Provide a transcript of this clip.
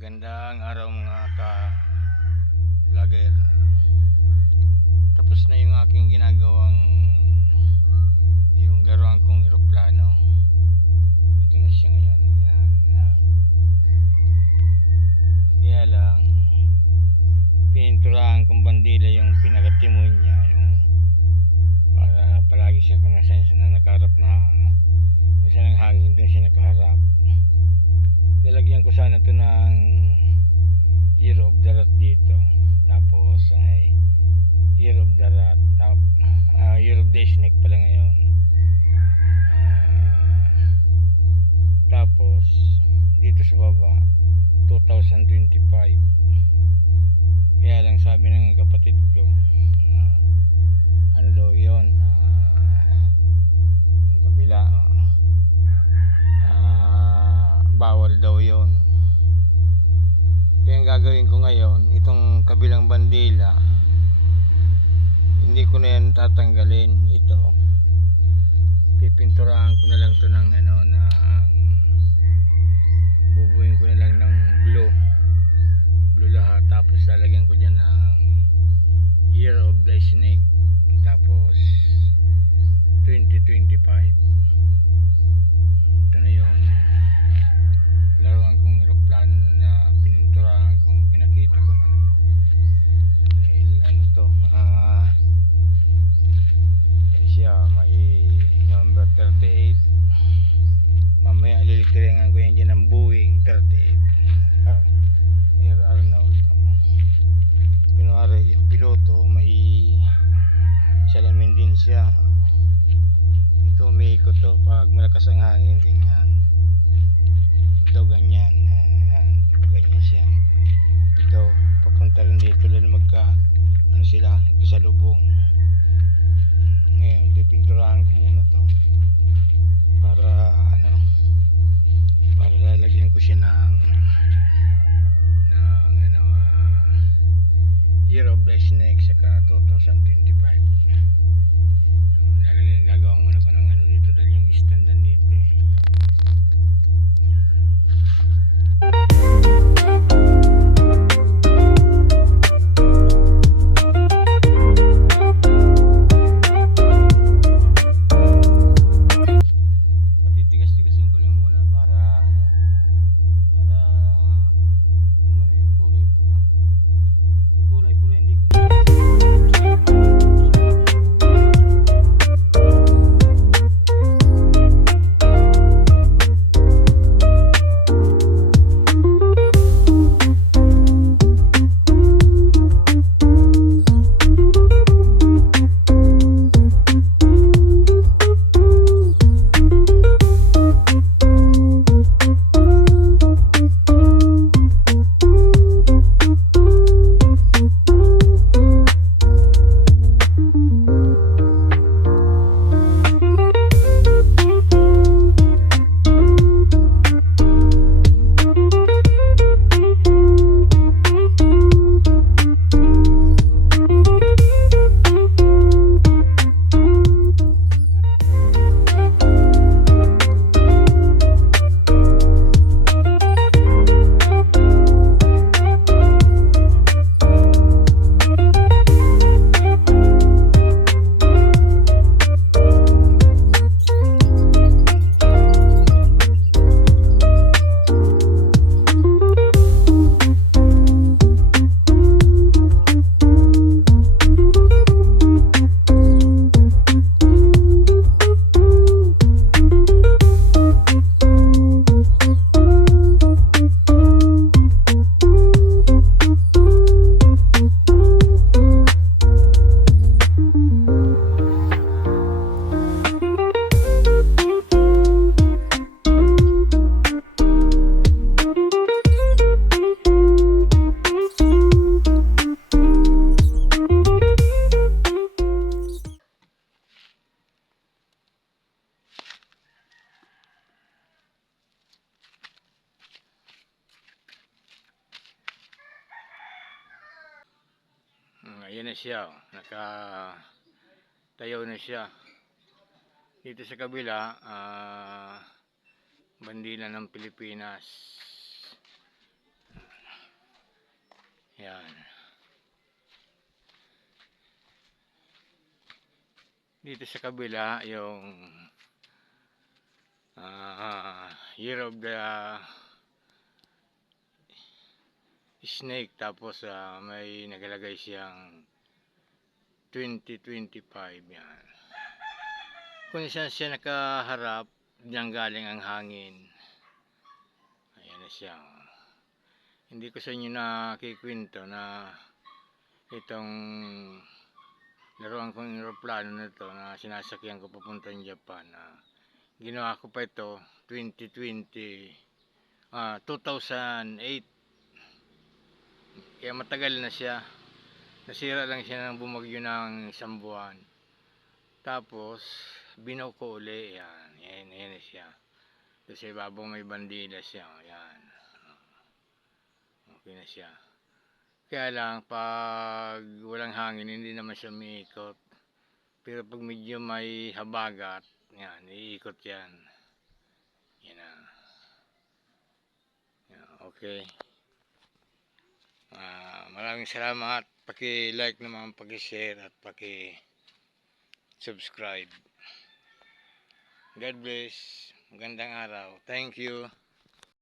Magandang araw mga ka-vlogger. Tapos na yung aking ginagawang yung laruan kong eroplano. Ito na siya ngayon. Ayan. Kaya lang pininturahan kong bandila yung pinakatimoy niya, yung para palagi siya kung nasaan na nakaharap na kung saan ang hangin doon siya nakaharap. Lalagyan ko sana ito ng Year of the Rat dito, tapos ay Year of the Rat, Year of the Snake pala ngayon. Tapos dito sa baba 2025. Kaya lang sabi ng kapatid ko, ano daw yun, yung kabila, bawal daw yun. Kaya ang gagawin ko ngayon, itong kabilang bandila, hindi ko na yan tatanggalin. Ito, pipinturahan ko na lang to ng bubuhin ko na lang ng blue lahat, tapos lalagyan ko dyan ng Year of the Snake, tapos 2025. Ito na yung laruan kong eroplano na pininturahan kong pinakita ko na. Dahil ano to, yan siya, may number 38. Mamaya lilitiringan ko yan dyan ng Boeing 38 Air Arnold. Kunwari yung piloto may salamin din siya. Ito umiikot to pag malakas ang hangin, ganyan. Ito ganyan, ganyan siya. Ito papunta rin dito, lalo sila kasalubong. Ngayon pipinturahan ko muna to para para lalagyan ko siya ng Year of the Snake saka 2025. Gagawa muna ko ng dito dahil yung standan dito patitigas-tigasin ko lang muna para umano yung kulay pula. Yung kulay pula hindi ko ayan na siya, nakatayo na siya. Dito sa kabila, bandila ng Pilipinas. Yan. Dito sa kabila yung year of the snake, tapos may nagalagay siyang 2025. Yan. Kung saan siya nakaharap, diyan galing ang hangin. Ayan na siya. Hindi ko sa inyo nakikwento na itong laruan kong aeroplano na ito na sinasakyan ko papuntang Japan. Ginawa ko pa ito 2008. Kaya matagal na siya. Nasira lang siya ng bumagyo ng isang buwan. Tapos binuo ko uli. Yan siya. Kasi ibabaw may bandila siya. Yan. Okay na siya. Kaya lang pag walang hangin hindi naman siya umiikot. Pero pag medyo may habagat, yan, iikot yan. Yan na. Yan, okay. Maraming salamat. Paki-like naman, paki-share at paki-subscribe. God bless. Magandang araw. Thank you.